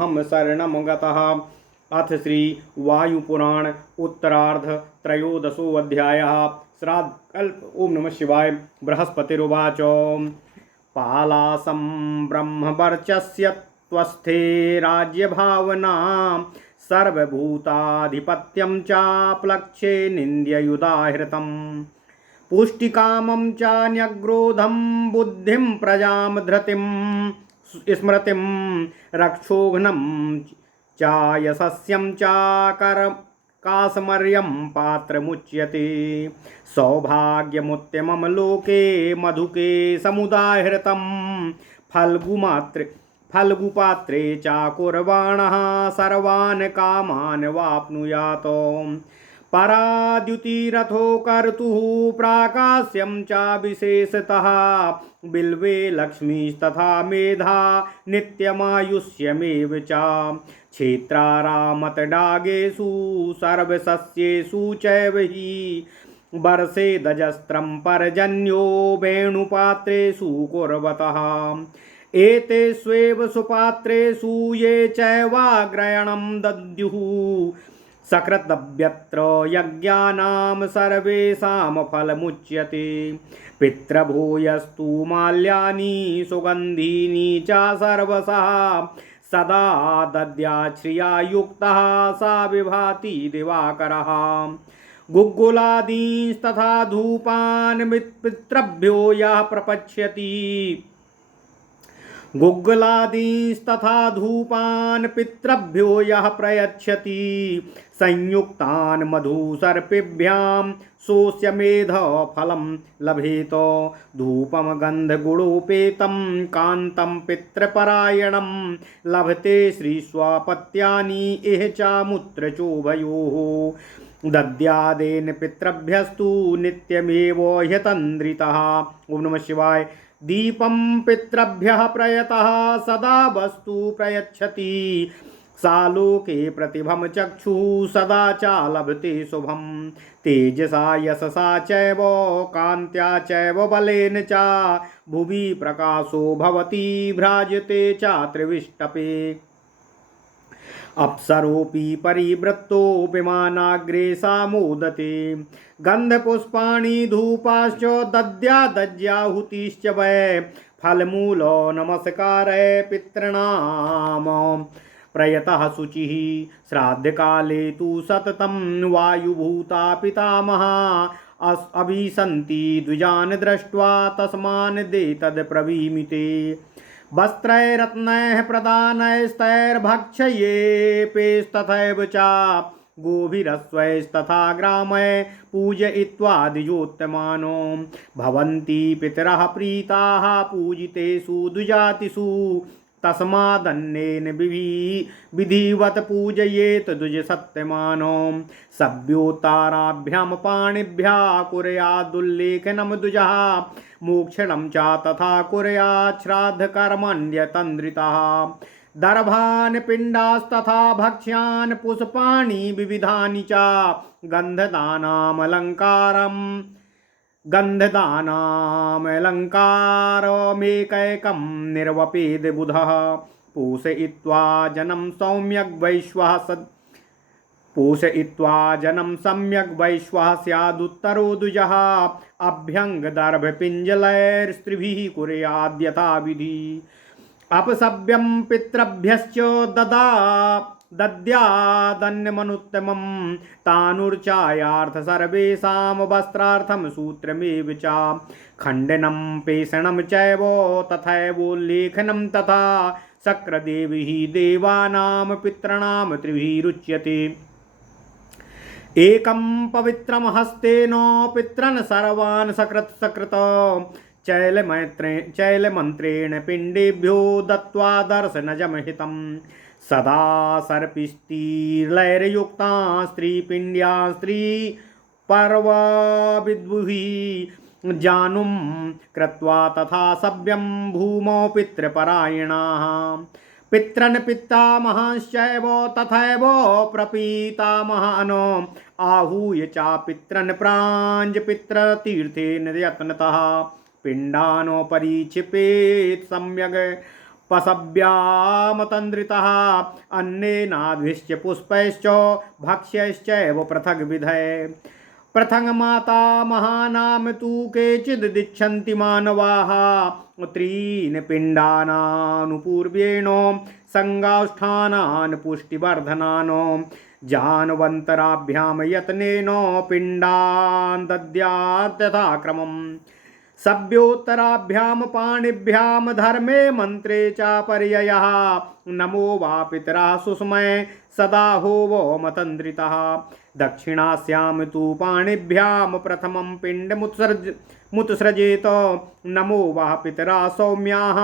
हम शरणं गतः। अथ श्री वायुपुराण उत्तरार्ध त्रयोदशोऽध्यायः। श्राद्धकल्प। ओम नमः शिवाय। बृहस्पतिरुवाच पालासं ब्रह्मवर्चस्य त्वस्थे राज्यभावना सर्वभूताधिपत्यं चाप्लक्षे निन्द्ययुदाहृतम् पुष्टिकामं चान्यग्रोधं बुद्धिं प्रजां धृतिं स्मृतिं रक्षोघ्नं चायशस्यं चाकर कासमर्यं पात्रमुच्यते सौभाग्यमुत्तमं लोके मधुके समुदाहृतं फल्गुपात्रे चाकुर्वाणः सर्वान् कामान् वाप्नुयात् पराद्युतिरथो कर्तुः प्राकाश्यं च विशेषतः बिल्वे लक्ष्मीस्तथा मेधा नित्यमायुष्यमेव च क्षेत्रारामतडागेषु सर्वसस्येषु चैव हि वर्षे दजस्त्रं पर्जन्यो वेणुपात्रेषु कुर्वतः एतेष्वेव सुपात्रेषु ये चैवाग्रयणं दद्युः सकृतव्यत्र यज्ञानां सर्वेषां फलमुच्यते पितृभूयस्तु माल्यानि सुगन्धीनि च सर्वशः सदा दद्याच्छ्रिया युक्तः सा विभाति दिवाकरः गुग्गुलादींस्तथा धूपान् पितृभ्यो यः प्रपच्यति गुग्गुलादींस्तथा धूपान् पितृभ्यो यः प्रयच्छति संयुक्तान् मधुसर्पिभ्यां शोष्यमेधफलं लभेत धूपं गन्धगुणोपेतं कान्तं पितृपरायणं लभते श्रीस्वापत्यानि इह चामुत्रचोभयोः दद्यादेन पितृभ्यस्तु नित्यमेव ह्यतन्द्रितः। ओम नमः शिवाय। दीपं पितृभ्यः प्रयतः सदा वस्तु प्रयच्छति सालोके प्रतिभं चक्षुः सदा च लभते शुभं तेजसा यशसा चैव कान्त्या चैव बलेन च भुवि प्रकाशो भवति भ्राजते च त्रिविष्टपे अप्सरोऽपि परिवृत्तो विमानाग्रे सामोदते गन्धपुष्पाणि धूपाश्च दद्याहुतिश्च वै फलमूलो नमस्कारै पितॄणां प्रयतः शुचिः श्राद्धकाले तु सततं वायुभूता पितामहा अभिसन्ति द्विजान् दृष्ट्वा तस्मान् देतद्ब्रवीमिते वस्त्रैरत्नैः प्रदानैस्तैर्भक्षयेपेस्तथैव च गोभिरस्वैस्तथा ग्रामै पूजयित्वा द्विजोत्तमानो भवन्ति पितरः प्रीताः पूजितेषु द्विजातिषु तस्मादन्नेन विधिवत् पूजयेत् द्विजसत्यमानो सभ्योत्तराभ्यां पाणिभ्यः कुर्यादुल्लेखनं द्विजः मोक्षणं च तथा कुर्यात् श्राद्धकर्मण्यतन्द्रितः दर्भान् पिण्डास्तथा भक्ष्यान् पुष्पाणि विविधानि च गन्धदानामलङ्कारमेकैकं निर्वपेद बुधः पोषयित्वा जनं सम्यग् वैश्वः स्यादुत्तरो द्विजः अभ्यङ्गदर्भपिञ्जलैर्स्त्रिभिः कुर्याद्यथाविधि अपसभ्यं पितृभ्यश्च दद्यादन्यमनुत्तमं तानुर्चायार्थ सर्वेषां वस्त्रार्थं सूत्रमेव च खण्डनं पेषणं चैव तथैवोल्लेखनं तथा शक्रदेवैः देवानां पितॄणां त्रिभिरुच्यते एकं पवित्रं हस्तेन पितॄन् सर्वान् सकृत चैलमन्त्रेण पिण्डेभ्यो दत्त्वा दर्शनजमहितं सदा सर्पिस्तिलैर्युक्ता स्त्रीपिण्ड्या स्त्रीपर्वविद्भुः जानुं कृत्वा तथा सभ्यं भूमौ पितृपरायणाः पितॄन् पितामहांश्चैव तथैव प्रपीतामहान् आहूय च पितॄन् प्राञ्जपितृतीर्थेन यत्नतः पिण्डान् परिक्षिपेत् सम्यग् पशव्यामतन्द्रितः अन्नेनाद्भिश्च पुष्पैश्च भक्ष्यैश्चैव पृथग्विधै प्रथंगमाता महानाम तु केचिदिच्छन्ति मानवाः त्रीन् पिण्डानानुपूर्व्येण संगाष्ठानान् पुष्टिवर्धनान् जानवन्तराभ्यां यत्नेन पिण्डान् दद्यात् तथा क्रमम् सभ्योत्तराभ्यां पाणिभ्यां धर्मे मंत्रे च पर्ययः नमो वा पितरः सुस्मय सदा होवो मतन्द्रितः दक्षिणास्यां तु पाणिभ्यां प्रथमं पिण्डमुत्सृजेत नमो वा पितरः सौम्याः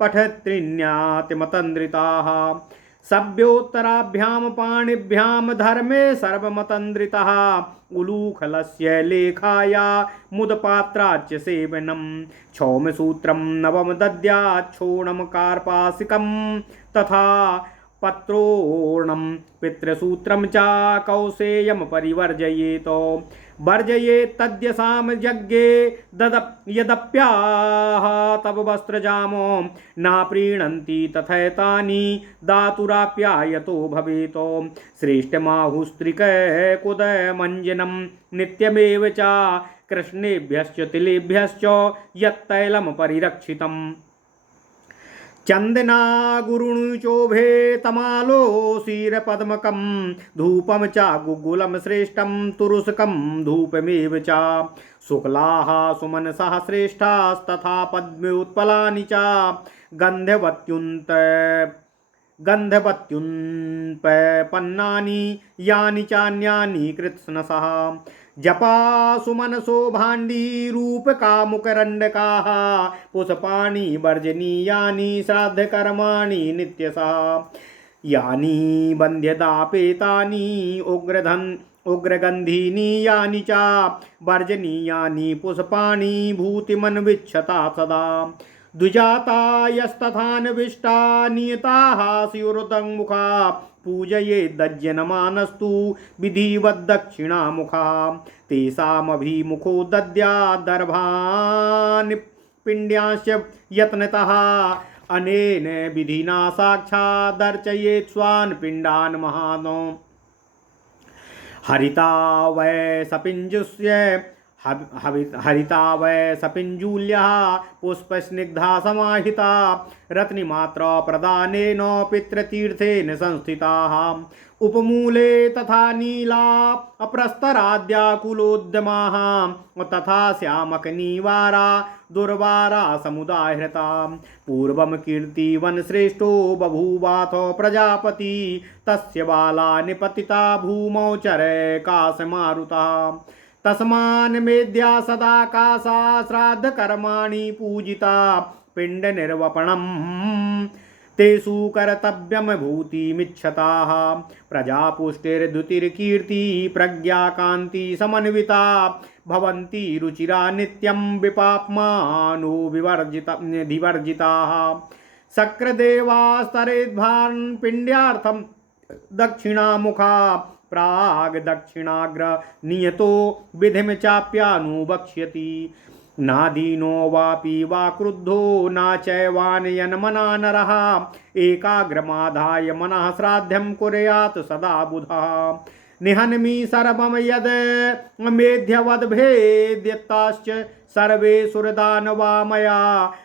पठत्रिण्यातिमतन्द्रिताः सभ्योत्तराभ्यां पाणिभ्यां धर्मे सर्वमतन्द्रितः उलूखलस्य लेखाया मुदपात्राच्च सेवनं क्षौमसूत्रं नवम दद्याच्छोणं कार्पासिकं तथा पत्रोर्णं पितृसूत्रं च कौसेयं परिवर्जयेत वर्जयेत् तद्यसाम यज्ञे यदप्याह तव वस्त्रजामो न प्रीणन्ति तथैतानि दातुराप्यायतो भवेत् श्रेष्ठमाहुस्त्रिककुदमञ्जनं नित्यमेव च कृष्णेभ्यश्च तिलेभ्यश्च यत्तैलं परिरक्षितम् चंदना गुरुणुचोभे तमालो क्षीरपद्मकं धूपं च गुग्गुलं श्रेष्ठं तुरुष्कं धूपमेव च शुक्लाः सुमनसः श्रेष्ठास्तथा पद्मोत्पलानि च गन्धवत्युत्पन्नानि यानि चान्यानि कृत्स्नसः जपा सुमनसो भाण्डी रूपकामुकरण्डकाः पुष्पाणि वर्जनीयानि श्राद्धकर्माणि नित्यशः यानि बन्ध्यदापेतानि उग्रगन्धीनि यानि च वर्जनीयानि पुष्पाणि भूतिमन्विच्छता सदा द्विजाता यस्तथान्विष्टा नियताः स्युरुदङ्मुखा पूजयेद्दज्जनमानस्तु विधिवद्दक्षिणामुखः तेषामभिमुखो दद्याद्दर्भान् पिण्ड्यांश्च यत्नतः अनेन विधिना साक्षादर्चयेत् स्वान् पिण्डान् महानो हरिता वै सपिञ्जुस्य हरिता वै सपिञ्जूल्यः पुष्पस्निग्धा समाहिता रत्निमात्रा प्रदानेन पितृतीर्थेन संस्थिताः उपमूले तथा नीला अप्रस्तराद्याकुलोद्यमाः तथा श्यामकनीवारा दुर्वारा समुदाहृता पूर्वं कीर्तिवनश्रेष्ठो बभूवाथो प्रजापति तस्य बाला निपतिता भूमौ चरैकाशमारुता तस्मान् मेद्या सदा कासा श्राद्धकर्माणि पूजिता पिण्डनिर्वपणम् तेषु कर्तव्यं भूतिमिच्छताः प्रजापुष्टिर्द्युतिर्कीर्ति प्रज्ञाकान्ति समन्विता भवन्ति रुचिरा नित्यं विपाप्मानो विवर्जिताः शक्रदेवास्तरेद्भान् पिण्ड्यार्थं दक्षिणामुखा प्राग दक्षिणाग्र नियतो विधिम चाप्यानुवक्ष्यति नादीनो वापि वा क्रुद्धो न चैवानयन्मना नरः एकाग्रमाधाय मनः श्राद्धं कुर्यात् सदा बुधः निहन्मि सर्वं यद् मेध्यवद्भेद्यत्ताश्च सर्वे सुरदानवा मया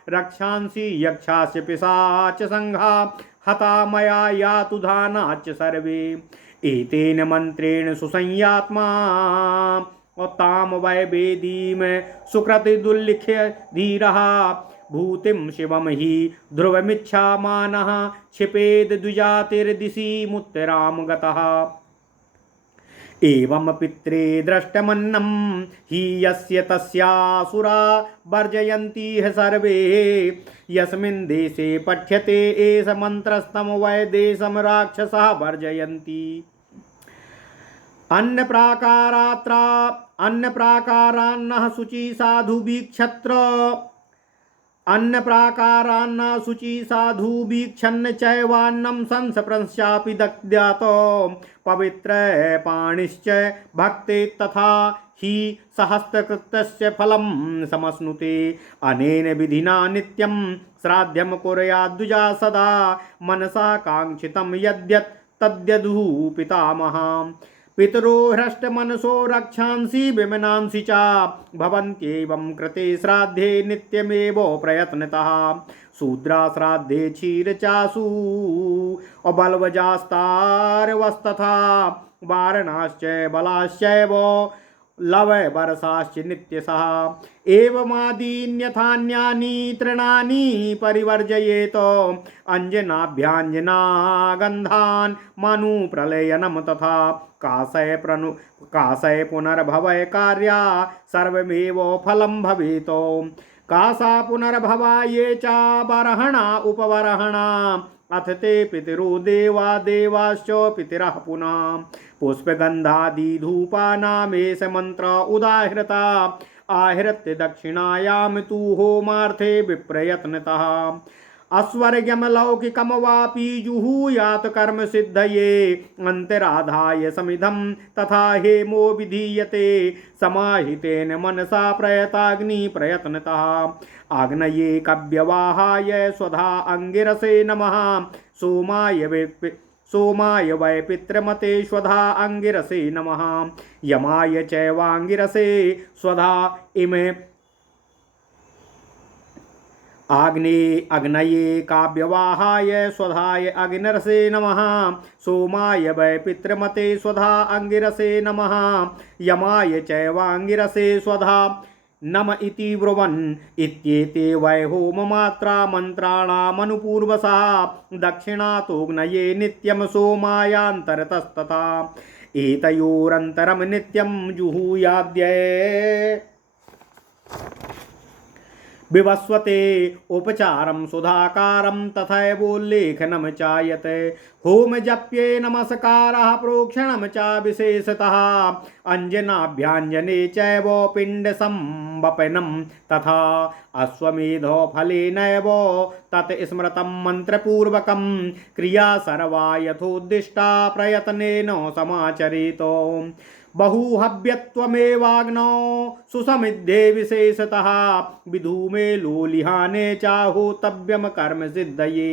रक्षांसि यक्षाश्च पिशाच संघा हता मया यातु धानाश्च सर्वे एतेन मन्त्रेण सुसंयात्मा ताम वै वेदीम सुकृतिदुल्लिख्य धीरः भूतिं शिवं हि ध्रुवमिच्छामानः क्षिपेद द्विजातिर्दिशि मुत्तरां गतः एवं पित्रे दृष्टमन्नं हि यस्य तस्यासुरा वर्जयन्ति सर्वे यस्मिन् देशे पठ्यते एष मन्त्रस्तं वै देशं राक्षसः वर्जयन्ति अन्नप्राकारान्नः शुचि साधुभिक्षत्र अन्न प्राकारान्न शुचि साधु वीक्षन्न चैवान्नं संस्पृश्यापि दद्यातो पवित्र पाणिश्च भक्ते तथा हि सहस्त्रकृत्यस्य फलं समश्नुते अनेन विधिना नित्यं श्राद्धं कुर्याद्विजा सदा मनसा काङ्क्षितं यद्यत् तद्यदुः पितामहाः पितरो हृष्टमनसो रक्षांसि विमनांसि च भवन्त्येवं कृते श्राद्धे नित्यमेव प्रयत्नतः शूद्रा श्राद्धे क्षीरचासु अबलवजास्तारवस्तथा वारणाश्च बलाश्चैव लवय वर्षाश्च नित्यशः एवमादीन्यथान्यानि तृणानि परिवर्जयेत अंजनाभ्याञ्जना गन्धान् मनु प्रलयनम तथा काशय पुनर्भवय कार्या सर्वमेव फलं भवेत कासा पुनर्भवा ये च बर्हणा उपबर्हणा अथ ते पितरो देवा देवाश्च पितरः पुनः पुष्पगन्धादि धूपानामेष मंत्र उदाहृता आहृत्य दक्षिणायां तु होमार्थे विप्रयत्नतः अस्वर्ग्यम लौकिकम वापि जुहूयात कर्म सिद्धये अंतराधाय समिधम तथा हेमो विधीयते समाहितेन मनसा प्रयताग्नि प्रयत्नतः आग्नये कव्यवाहाय स्वधा अंगिरसे नमः सोमाय वै पितृमते स्वधा अंगिरसे नमः यमाय चैवांगिरसे स्वधा इमे अग्नये काव्यवाहाय स्वधाय अग्निरसे नमः सोमाय वै पितृमते स्वधा अंगिरसे नमः यमाय चैवांगिरसे स्वधा नम इति ब्रुवन् इत्येते वै होममात्रा मन्त्राणामनुपूर्वशः दक्षिणातोऽग्नये नित्यं सोमायान्तरतस्तथा एतयोरन्तरं नित्यं जुहूयाद्य विवस्वते उपचारं सुधाकारं तथैवोल्लेखनं चायते होम जप्ये नमस्कारः प्रोक्षणं च विशेषतः अंजनाभ्याञ्जने चैव पिण्डसंवपनं तथा अश्वमेधो फलेनैव तत् स्मृतं मन्त्रपूर्वकं क्रिया सर्वा यथोद्दिष्टा प्रयत्नेन समाचरेतो बहुहव्यत्वमेवाग्नौ सुसमिद्धे विशेषतः विधूमे लोलिहाने चाहोतव्यम कर्म सिद्धये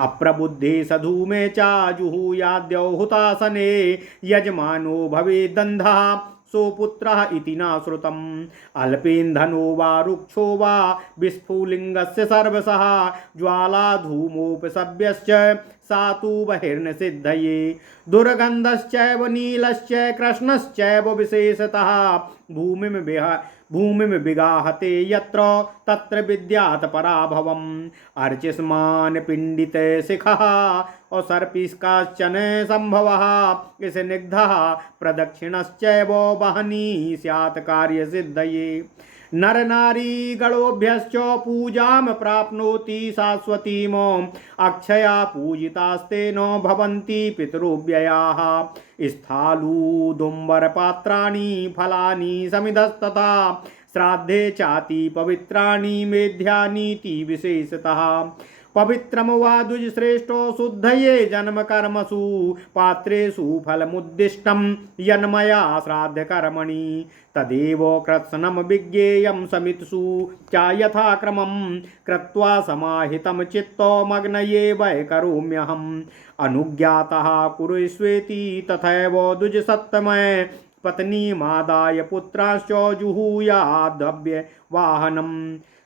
अप्रबुद्धे सधूमे चा जुहूयाद्यौ हुतासने यजमानो भवेदन्धः सोपुत्रः इति न श्रुतम् अल्पेन्धनो वा रुक्षो वा विस्फुलिङ्गस्य सर्वशः ज्वालाधूमोपसव्यश्च सा तु बहिर्नसिद्धये दुर्गन्धश्चैव नीलश्च कृष्णश्चैव विशेषतः भूमिं विगाहते यत्र तत्र विद्यात् पराभवम् अर्चिष्मान् पिण्डित शिखः और सर्पिष्काश्चन संभवः स्निग्धः प्रदक्षिणश्चैव वहनी स्यात् कार्यसिद्धये नर नारी गणोभ्यश्च पूजां प्राप्नोति शाश्वतीम् अक्षया पूजितास्तेन भवन्ति पितृव्ययाः स्थालूदुम्बरपात्राणि फलानि समिधस्तथा श्राद्धे चाति पवित्राणि मेध्यानीति विशेषतः पवित्रम वा द्विजश्रेष्ठो शुद्धये जन्म कर्मसु पात्रेषु फलमुद्दिष्टं यन्मया श्राद्धकर्मणि तदेव कृत्स्नं विज्ञेयं समित्सु च यथाक्रमं कृत्वा समाहितं चित्तमग्नये वै करोम्यहम् अनुज्ञातः कुरुष्वेति तथैव द्विजसत्तमः पत्नीमादाय पुत्राश्च जुहूयाद्भव्य वाहनं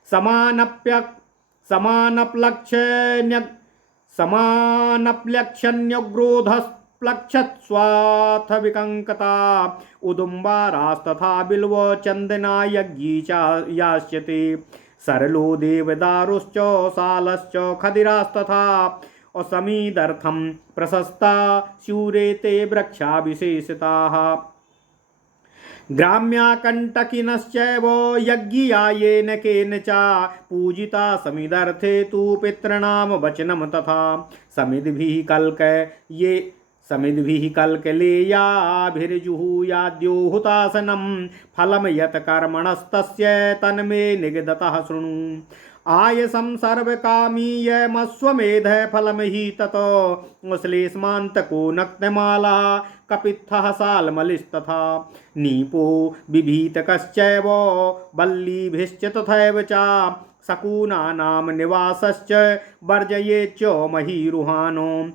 समानप्लक्षण्यग्रोधस्प्लक्षत् विकङ्कता उदुम्बारास्तथा बिल्व चन्दना यज्ञी च यास्यते सरलो देवदारुश्च सालश्च खदिरास्तथा असमीदर्थं प्रशस्ता स्यूरेते वृक्षा विशेषताः ग्राम्याकण्टकिनश्चैव यज्ञियायेन केन च पूजिता समिदर्थे तु पितॄणां वचनं तथा समिद्भिः कल्कलेयाभिर्जुहूयाद्यो हुतासनं फलं यत् कर्मणस्तस्य तन्मे निगदतः शृणु आयसं सर्वकामीयमश्वमेध फलमहि ततो श्लेष्मान्तको नक्तमाला कपित्थः साल्मलिस्तथा नीपो बिभीतकश्चैव वल्लीभिश्च तथैव च शकुनानां निवासश्च वर्जयेच्च महीरुहानो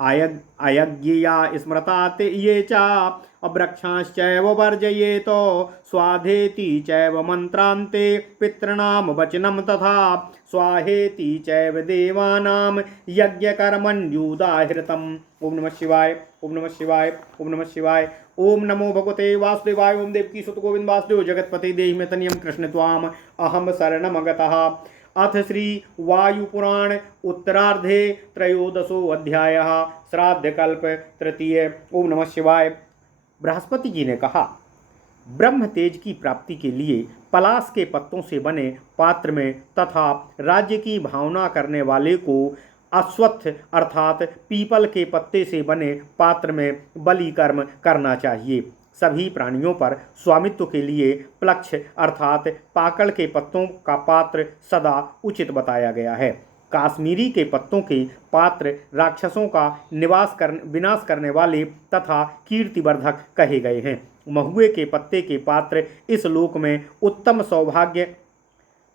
अयज्ञया स्मृता ते ये च अवृक्षांश्चैव वर्जयेत स्वाधेति चैव मंत्रान्ते पितॄणां वचनं तथा स्वाहेति चैव देवानां यज्ञकर्मण्युदाहृतम्। ओम नमः शिवाय, ओम नमः शिवाय, ओम नमः शिवाय। ओम नमो भगवते वासुदेवाय। ओम देवकी सुत गोविंद वासुदेव जगतपते देहि मे तनियं कृष्ण त्वाम अहम शरणमगतः। अथ श्री वायुपुराण उत्तरार्धे त्रयोदशो अध्यायः श्राद्धकल्प तृतीय। ओम नमः शिवाय। बृहस्पति जी ने कहा, ब्रह्म तेज की प्राप्ति के लिए पलाश के पत्तों से बने पात्र में तथा राज्य की भावना करने वाले को अश्वत्थ अर्थात पीपल के पत्ते से बने पात्र में बलि कर्म करना चाहिए। सभी प्राणियों पर स्वामित्व के लिए प्लक्ष अर्थात पाकड़ के पत्तों का पात्र सदा उचित बताया गया है। काश्मीरी के पत्तों के पात्र राक्षसों का विनाश करने वाले तथा कीर्तिवर्धक कहे गए हैं। महुए के पत्ते के पात्र इस लोक में उत्तम सौभाग्य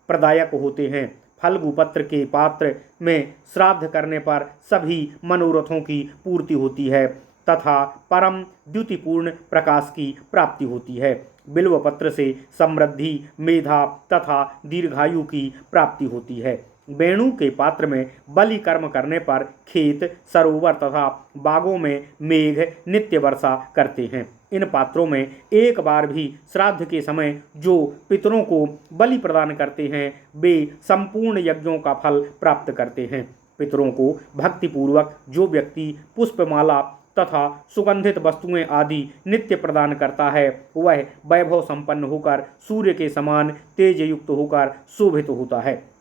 प्रदायक होते हैं। फल्गु पत्र के पात्र में श्राद्ध करने पर सभी मनोरथों की पूर्ति होती है तथा परम द्युतिपूर्ण प्रकाश की प्राप्ति होती है। बिल्व पत्र से समृद्धि, मेधा तथा दीर्घायु की प्राप्ति होती है। वेणु के पात्र में बलि कर्म करने पर खेत, सरोवर तथा बागों में मेघ नित्य वर्षा करते हैं। इन पात्रों में एक बार भी श्राद्ध के समय जो पितरों को बलि प्रदान करते हैं वे संपूर्ण यज्ञों का फल प्राप्त करते हैं। पितरों को भक्तिपूर्वक जो व्यक्ति पुष्पमाला तथा सुगंधित वस्तुएं आदि नित्य प्रदान करता है वह वैभव संपन्न होकर सूर्य के समान तेज युक्त होकर शोभित होता है।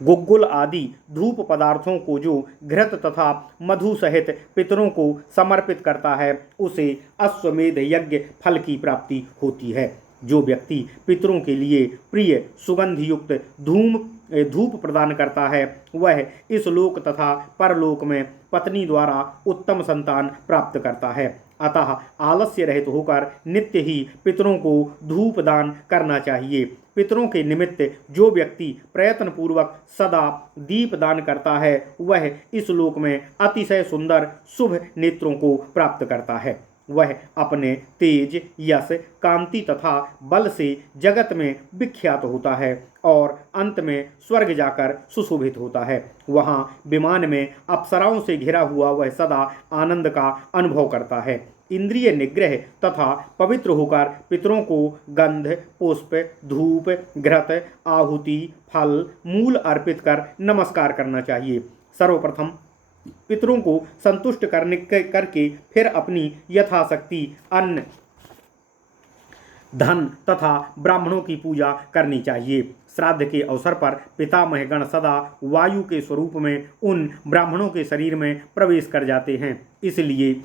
गुग्गुल आदि धूप पदार्थों को जो घृत तथा मधु सहित पितरों को समर्पित करता है उसे अश्वमेध यज्ञ फल की प्राप्ति होती है। जो व्यक्ति पितरों के लिए प्रिय सुगंध युक्त धूप प्रदान करता है वह इस लोक तथा परलोक में पत्नी द्वारा उत्तम संतान प्राप्त करता है। अतः आलस्य रहित होकर नित्य ही पितरों को धूप दान करना चाहिए। पितरों के निमित्त जो व्यक्ति प्रयत्न पूर्वक सदा दीप दान करता है वह इस लोक में अतिशय सुंदर शुभ नेत्रों को प्राप्त करता है। वह अपने तेज, यश, कांति तथा बल से जगत में विख्यात होता है और अंत में स्वर्ग जाकर सुशोभित होता है। वहाँ विमान में अप्सराओं से घिरा हुआ वह सदा आनंद का अनुभव करता है। इंद्रिय निग्रह तथा पवित्र होकर पितरों को गंध, पुष्प, धूप, घृत, आहुति, फल, मूल अर्पित कर नमस्कार करना चाहिए। सर्वप्रथम पितरों को संतुष्ट करके फिर अपनी यथाशक्ति अन्न, धन तथा ब्राह्मणों की पूजा करनी चाहिए। श्राद्ध के अवसर पर पितामहगण सदा वायु के स्वरूप में उन ब्राह्मणों के शरीर में प्रवेश कर जाते हैं। इसलिए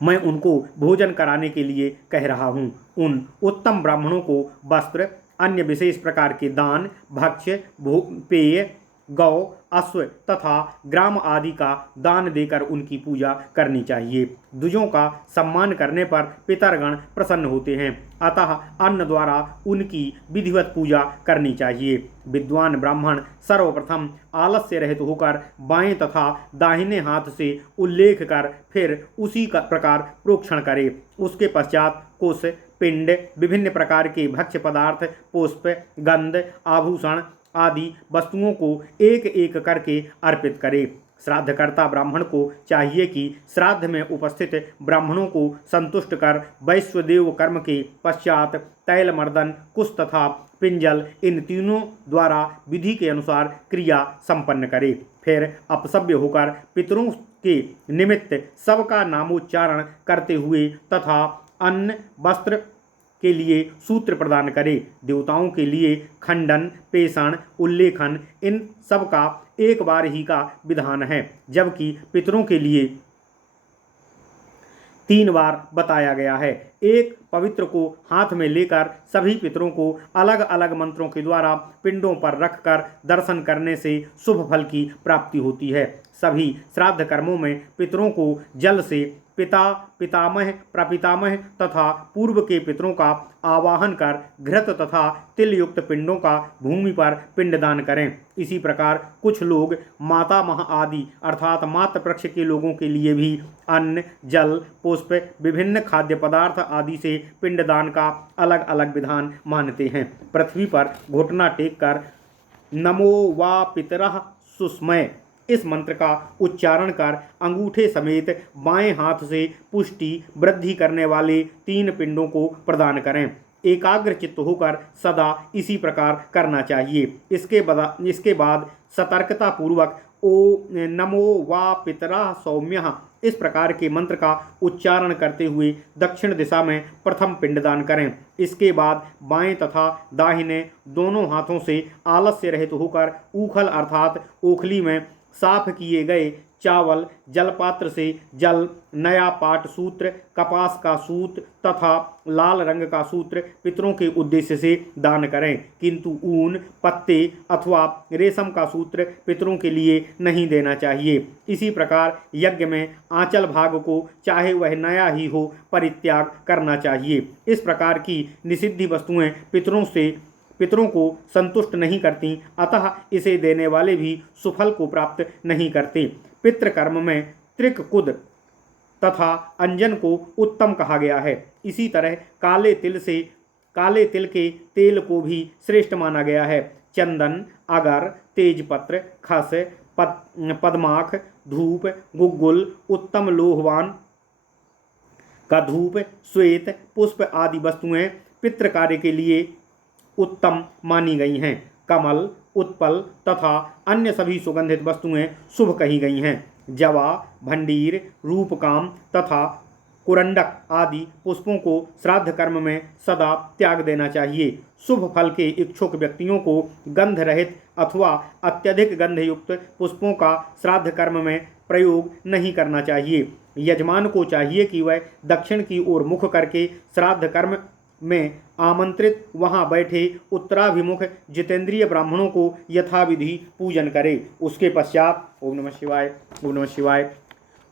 मैं उनको भोजन कराने के लिए कह रहा हूँ। उन उत्तम ब्राह्मणों को वस्त्र, अन्य विशेष प्रकार के दान, भक्ष्य, पेय, गौ, अश्व तथा ग्राम आदि का दान देकर उनकी पूजा करनी चाहिए। द्विजों का सम्मान करने पर पितरगण प्रसन्न होते हैं। अतः अन्न द्वारा उनकी विधिवत पूजा करनी चाहिए। विद्वान ब्राह्मण सर्वप्रथम आलस्य रहित होकर बाएं तथा दाहिने हाथ से उल्लेख कर फिर उसी का प्रकार प्रोक्षण करे। उसके पश्चात कुश, पिंड, विभिन्न प्रकार के भक्ष्य पदार्थ, पुष्प, गंध, आभूषण आदि वस्तुओं को एक एक करके अर्पित करे। श्राद्धकर्ता ब्राह्मण को चाहिए कि श्राद्ध में उपस्थित ब्राह्मणों को संतुष्ट कर वैश्वदेव कर्म के पश्चात तैल मर्दन, कुश तथा पिंजल इन तीनों द्वारा विधि के अनुसार क्रिया संपन्न करे। फिर अपसभ्य होकर पितरों के निमित्त सबका नामोच्चारण करते हुए तथा अन्न, वस्त्र के लिए सूत्र प्रदान करे। देवताओं के लिए खंडन, पेषण, उल्लेखन इन सब का एक बार ही का विधान है, जबकि पितरों के लिए 3 बार बताया गया है। एक पवित्र को हाथ में लेकर सभी पितरों को अलग अलग मंत्रों के द्वारा पिंडों पर रखकर दर्शन करने से शुभ फल की प्राप्ति होती है। सभी श्राद्ध कर्मों में पितरों को जल से पिता, पितामह, प्रपितामह तथा पूर्व के पितरों का आवाहन कर घृत तथा तिल युक्त पिंडों का भूमि पर पिंडदान करें। इसी प्रकार कुछ लोग माता मह आदि अर्थात मातृ पक्ष के लोगों के लिए भी अन्न, जल, पुष्प, विभिन्न खाद्य पदार्थ आदि से पिंडदान का अलग अलग विधान मानते हैं। पृथ्वी पर घुटना टेक कर नमो वा पितरः सुस्मय इस मंत्र का उच्चारण कर अंगूठे समेत बाएं हाथ से पुष्टि वृद्धि करने वाले 3 पिंडों को प्रदान करें। एकाग्र चित्त होकर सदा इसी प्रकार करना चाहिए। इसके बाद सतर्कता पूर्वक ओ नमो वा पितरः सौम्यः इस प्रकार के मंत्र का उच्चारण करते हुए दक्षिण दिशा में प्रथम पिंडदान करें। इसके बाद बाएं तथा दाहिने दोनों हाथों से आलस्य रहित होकर ऊखल अर्थात ओखली में साफ किए गए चावल, जलपात्र से जल, नया पाट सूत्र, कपास का सूत तथा लाल रंग का सूत्र पितरों के उद्देश्य से दान करें, किंतु ऊन, पत्ते अथवा रेशम का सूत्र पितरों के लिए नहीं देना चाहिए। इसी प्रकार यज्ञ में आंचल भाग को चाहे वह नया ही हो परित्याग करना चाहिए। इस प्रकार की निषिद्ध वस्तुएं पितरों को संतुष्ट नहीं करती, अतः इसे देने वाले भी सुफल को प्राप्त नहीं करते। पितृकर्म में त्रिककुद तथा अंजन को उत्तम कहा गया है। इसी तरह काले तिल के तेल को भी श्रेष्ठ माना गया है। चंदन, अगर, तेजपत्र, खस, पद्माख, धूप, गुग्गुल, उत्तम लोहवान का धूप, श्वेत पुष्प आदि वस्तुएं पितृ कार्य के लिए उत्तम मानी गई हैं। कमल, उत्पल तथा अन्य सभी सुगंधित वस्तुएं शुभ कही गई हैं। जवा, भंडीर, रूपकाम तथा कुरंडक आदि पुष्पों को श्राद्ध कर्म में सदा त्याग देना चाहिए। शुभ फल के इच्छुक व्यक्तियों को गंध रहित अथवा अत्यधिक गंधयुक्त पुष्पों का श्राद्ध कर्म में प्रयोग नहीं करना चाहिए। यजमान को चाहिए कि वह दक्षिण की ओर मुख करके श्राद्ध कर्म में आमंत्रित वहां बैठे उत्तराभिमुख जितेंद्रिय ब्राह्मणों को यथाविधि पूजन करे। उसके पश्चात ओम नमः शिवाय, ओम नमः शिवाय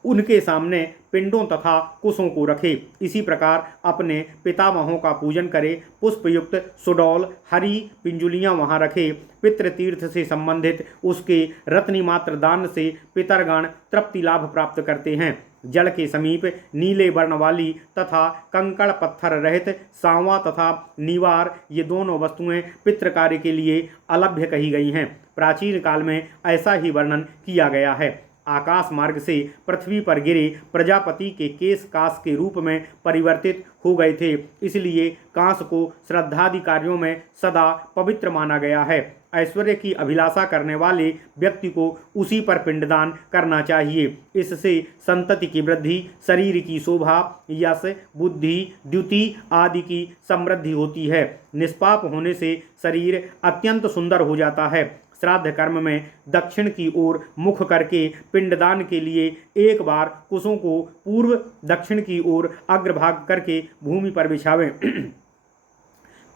उनके सामने पिंडों तथा कुशों को रखे। इसी प्रकार अपने पितामहों का पूजन करे। पुष्पयुक्त सुडौल, हरी पिंजुलियां वहां रखे। पितृतीर्थ से संबंधित उसके रत्नी मात्र दान से पितरगण तृप्ति लाभ प्राप्त करते हैं। जल के समीप नीले वर्ण वाली तथा कंकड़ पत्थर रहित सांवा तथा नीवार ये दोनों वस्तुएं पितृ कार्य के लिए अलभ्य कही गई हैं। प्राचीन काल में ऐसा ही वर्णन किया गया है। आकाश मार्ग से पृथ्वी पर गिरे प्रजापति के केश काश के रूप में परिवर्तित हो गए थे, इसलिए कांस को श्रद्धादि कार्यों में सदा पवित्र माना गया है। ऐश्वर्य की अभिलाषा करने वाले व्यक्ति को उसी पर पिंडदान करना चाहिए। इससे संतति की वृद्धि, शरीर की शोभा, यश, बुद्धि, द्युति आदि की समृद्धि होती है। निष्पाप होने से शरीर अत्यंत सुंदर हो जाता है। श्राद्ध कर्म में दक्षिण की ओर मुख करके पिंडदान के लिए एक बार कुशों को पूर्व दक्षिण की ओर अग्रभाग करके भूमि पर बिछावें।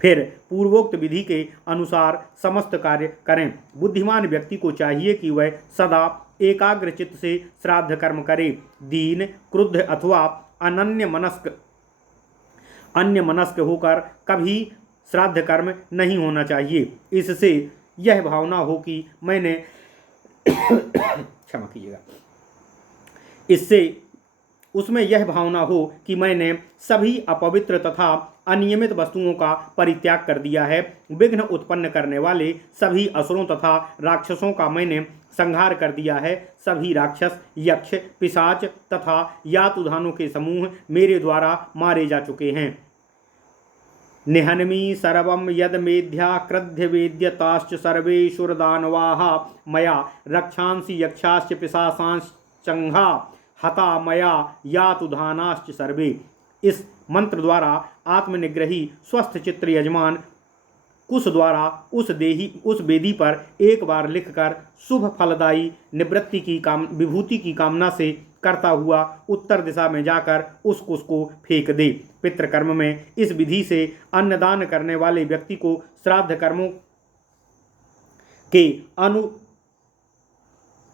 फिर पूर्वोक्त विधि के अनुसार समस्त कार्य करें। बुद्धिमान व्यक्ति को चाहिए कि वह सदा एकाग्र चित्त से श्राद्ध कर्म करे। दीन, क्रुद्ध अथवा अन्य मनस्क होकर कभी श्राद्ध कर्म नहीं होना चाहिए। इससे यह भावना हो कि मैंने क्षमा कीजिएगा, इससे उसमें यह भावना हो कि मैंने सभी अपवित्र तथा अनियमित वस्तुओं का परित्याग कर दिया है। विघ्न उत्पन्न करने वाले सभी असुरों तथा राक्षसों का मैंने संहार कर दिया है। सभी राक्षस, यक्ष, पिशाच तथा यातुधानों के समूह मेरे द्वारा मारे जा चुके हैं। निहनमी सर्वं यद मेध्या क्रुद्ध वेद्यताश्च सर्वे शुरदानवाः मया रक्षांसि यक्षाश्च पिशाचांश्चंघा हता मया यातुधानाश्च सर्वे। इस मंत्र द्वारा आत्मनिग्रही स्वस्थ चित्र यजमान कुश द्वारा उस वेदी पर एक बार लिखकर शुभ फलदायी विभूति की कामना से करता हुआ उत्तर दिशा में जाकर उस कुश को फेंक दे। पितृकर्म में इस विधि से अन्नदान करने वाले व्यक्ति को श्राद्ध कर्मों के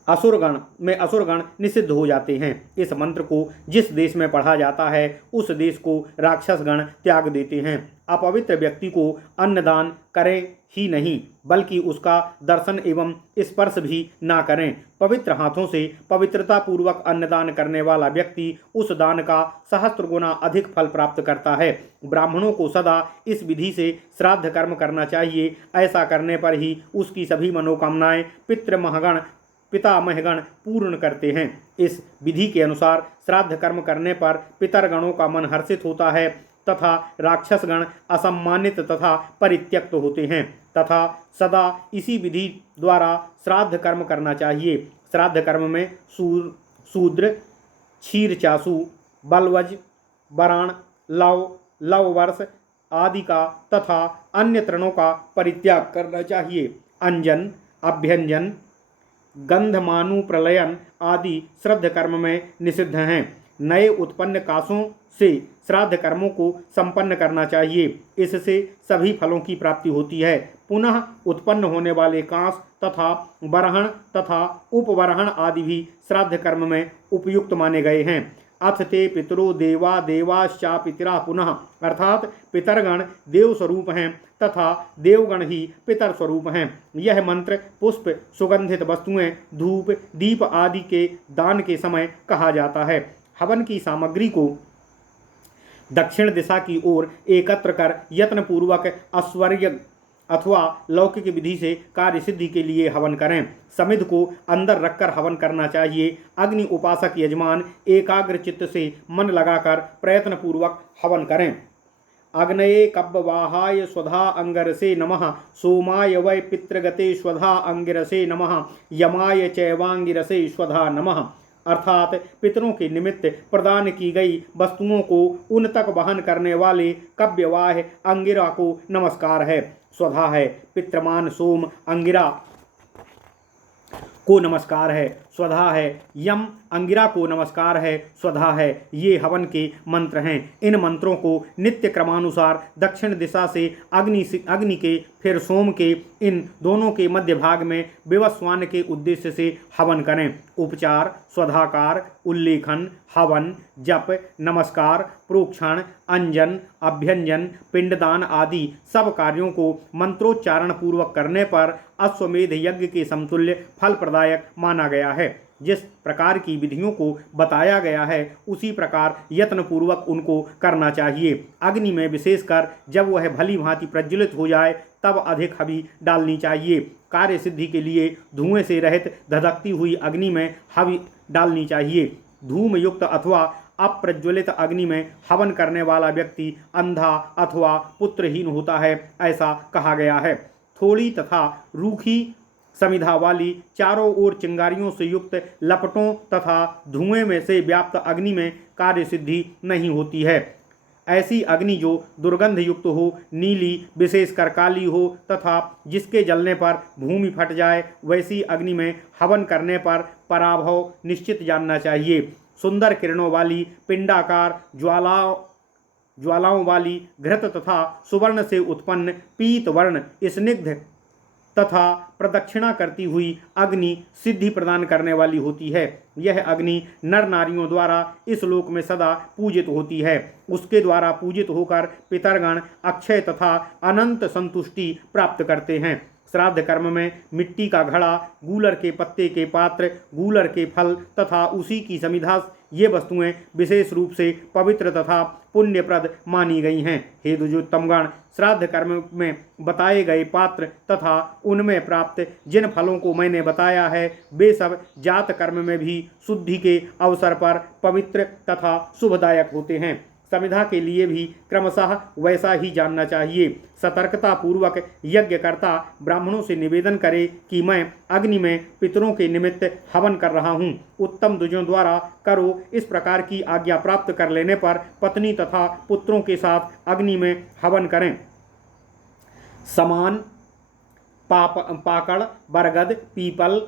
असुरगण निषिद्ध हो जाते हैं। इस मंत्र को जिस देश में पढ़ा जाता है उस देश को राक्षसगण त्याग देते हैं। अपवित्र व्यक्ति को अन्नदान करें ही नहीं बल्कि उसका दर्शन एवं स्पर्श भी ना करें। पवित्र हाथों से पवित्रता पूर्वक अन्नदान करने वाला व्यक्ति उस दान का सहस्त्र गुना अधिक फल प्राप्त करता है। ब्राह्मणों को सदा इस विधि से श्राद्ध कर्म करना चाहिए। ऐसा करने पर ही उसकी सभी मनोकामनाएं पितामहगण पूर्ण करते हैं। इस विधि के अनुसार श्राद्ध कर्म करने पर पितरगणों का मन हर्षित होता है तथा राक्षसगण असम्मानित तथा परित्यक्त होते हैं तथा सदा इसी विधि द्वारा श्राद्ध कर्म करना चाहिए। श्राद्ध कर्म में शूद्र, क्षीरचासु, बलवज, बराण, लववर्ष आदि का तथा अन्य तृणों का परित्याग करना चाहिए। अंजन, अभ्यंजन, गंधमानु प्रलयन आदि श्राद्ध कर्म में निषिद्ध हैं। नए उत्पन्न कासों से श्राद्ध कर्मों को संपन्न करना चाहिए। इससे सभी फलों की प्राप्ति होती है। पुनः उत्पन्न होने वाले कांस तथा बरहण तथा उपबरहण आदि भी श्राद्ध कर्म में उपयुक्त माने गए हैं। अथ ते पितरो देवा देवाश्चापितरा पुनः, अर्थात पितरगण देव स्वरूप हैं तथा देवगण ही पितर स्वरूप हैं। यह मंत्र पुष्प, सुगंधित वस्तुएं, धूप, दीप आदि के दान के समय कहा जाता है। हवन की सामग्री को दक्षिण दिशा की ओर एकत्र कर यत्नपूर्वक ऐश्वर्य अथवा लौकिक विधि से कार्य सिद्धि के लिए हवन करें। समिध को अंदर रखकर हवन करना चाहिए। अग्नि उपासक यजमान एकाग्र चित्त से मन लगाकर प्रयत्न पूर्वक हवन करें। अग्नये कब्बवाहाय स्वधा अंगिरसे नमः, सोमाय वै पितृगते स्वधा अंगिरसे नमः, यमाय चैवांगिरसे स्वधा नमः। अर्थात पितरों के निमित्त प्रदान की गई वस्तुओं को उन तक वहन करने वाले कव्यवाह अंगिरा को नमस्कार है। स्वधा है पितृमान सोम, अंगिरा को नमस्कार है। स्वधा है यम, अंगिरा को नमस्कार है। स्वधा है। ये हवन के मंत्र हैं। इन मंत्रों को नित्य क्रमानुसार दक्षिण दिशा से अग्नि के फिर सोम के इन दोनों के मध्य भाग में विवस्वान के उद्देश्य से हवन करें। उपचार, स्वधाकार, उल्लेखन, हवन, जप, नमस्कार, प्रोक्षण, अंजन, अभ्यंजन, पिंडदान आदि सब कार्यों को मंत्रोच्चारण पूर्वक करने पर अश्वमेध यज्ञ के समतुल्य फल प्रदायक माना गया है। जिस प्रकार की विधियों को बताया गया है उसी प्रकार यत्नपूर्वक उनको करना चाहिए। अग्नि में विशेषकर जब वह भली भांति प्रज्वलित हो जाए तब अधिक हवि डालनी चाहिए। कार्य सिद्धि के लिए धुएं से रहित धधकती हुई अग्नि में हवि डालनी चाहिए। धूम युक्त अथवा अप्रज्वलित अग्नि में हवन करने वाला व्यक्ति अंधा अथवा पुत्रहीन होता है, ऐसा कहा गया है। थोड़ी तथा रूखी समिधा वाली चारों ओर चिंगारियों से युक्त लपटों तथा धुएं में से व्याप्त अग्नि में कार्य सिद्धि नहीं होती है। ऐसी अग्नि जो दुर्गंध युक्त हो, नीली, विशेषकर काली हो तथा जिसके जलने पर भूमि फट जाए, वैसी अग्नि में हवन करने पर पराभव निश्चित जानना चाहिए। सुंदर किरणों वाली पिंडाकार ज्वालाओं वाली घृत तथा सुवर्ण से उत्पन्न पीत वर्ण स्निग्ध तथा प्रदक्षिणा करती हुई अग्नि सिद्धि प्रदान करने वाली होती है। यह अग्नि नर नारियों द्वारा इस लोक में सदा पूजित होती है। उसके द्वारा पूजित होकर पितरगण अक्षय तथा अनंत संतुष्टि प्राप्त करते हैं। श्राद्ध कर्म में मिट्टी का घड़ा, गूलर के पत्ते के पात्र, गूलर के फल तथा उसी की समिधा, ये वस्तुएं विशेष रूप से पवित्र तथा पुण्यप्रद मानी गई हैं। हे द्विजोत्तमगण, श्राद्ध कर्म में बताए गए पात्र तथा उनमें प्राप्त जिन फलों को मैंने बताया है वे सब जात कर्म में भी शुद्धि के अवसर पर पवित्र तथा शुभदायक होते हैं। समिधा के लिए भी क्रमशः वैसा ही जानना चाहिए। सतर्कता पूर्वक यज्ञकर्ता ब्राह्मणों से निवेदन करे कि मैं अग्नि में पितरों के निमित्त हवन कर रहा हूँ, उत्तम द्विजों द्वारा करो। इस प्रकार की आज्ञा प्राप्त कर लेने पर पत्नी तथा पुत्रों के साथ अग्नि में हवन करें। समान, पाकड़, बरगद, पीपल,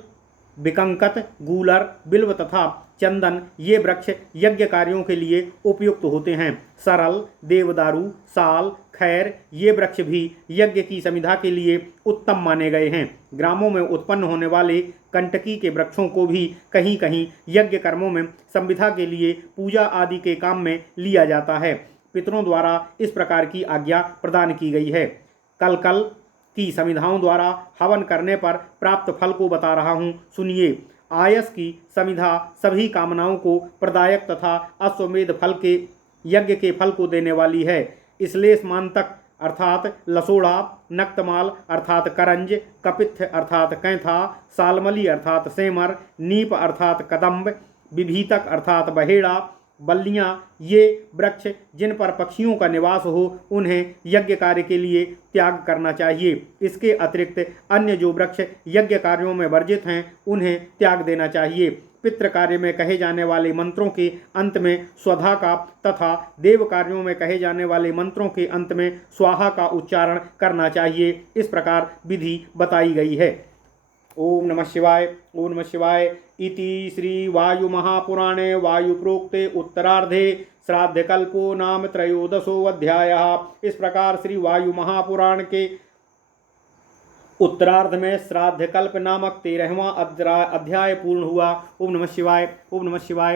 बिकंकत, गूलर, बिल्व तथा चंदन ये वृक्ष यज्ञ कार्यों के लिए उपयुक्त होते हैं। सरल, देवदारू, साल, खैर ये वृक्ष भी यज्ञ की समिधा के लिए उत्तम माने गए हैं। ग्रामों में उत्पन्न होने वाले कंटकी के वृक्षों को भी कहीं कहीं यज्ञ कर्मों में संविधा के लिए पूजा आदि के काम में लिया जाता है। पितरों द्वारा इस प्रकार की आज्ञा प्रदान की गई है। कल कल की समिधाओं द्वारा हवन करने पर प्राप्त फल को बता रहा हूँ, सुनिए। आयस की समिधा सभी कामनाओं को प्रदायक तथा अश्वमेध फल के यज्ञ के फल को देने वाली है। श्लेषमांतक अर्थात लसोड़ा, नक्तमाल अर्थात करंज, कपित्थ अर्थात कैंथा, सालमली अर्थात सेमर, नीप अर्थात कदम्ब, विभीतक अर्थात बहेड़ा, बल्लियाँ ये वृक्ष जिन पर पक्षियों का निवास हो उन्हें यज्ञ कार्य के लिए त्याग करना चाहिए। इसके अतिरिक्त अन्य जो वृक्ष यज्ञ कार्यों में वर्जित हैं उन्हें त्याग देना चाहिए। पितृ कार्य में कहे जाने वाले मंत्रों के अंत में स्वधा का तथा देव कार्यों में कहे जाने वाले मंत्रों के अंत में स्वाहा का उच्चारण करना चाहिए। इस प्रकार विधि बताई गई है। ओम नमः शिवाय। ओम नमः शिवाय। इति श्री वायु महापुराणे वायुप्रोक्ते उत्तरार्धे श्राद्धकल्पो नाम त्रयोदशो अध्यायः। इस प्रकार श्री वायु महापुराण के उत्तरार्ध में श्राद्धकल्प नामक 13वां अध्याय पूर्ण हुआ। ओम नमः शिवाय। ओम नमः शिवाय।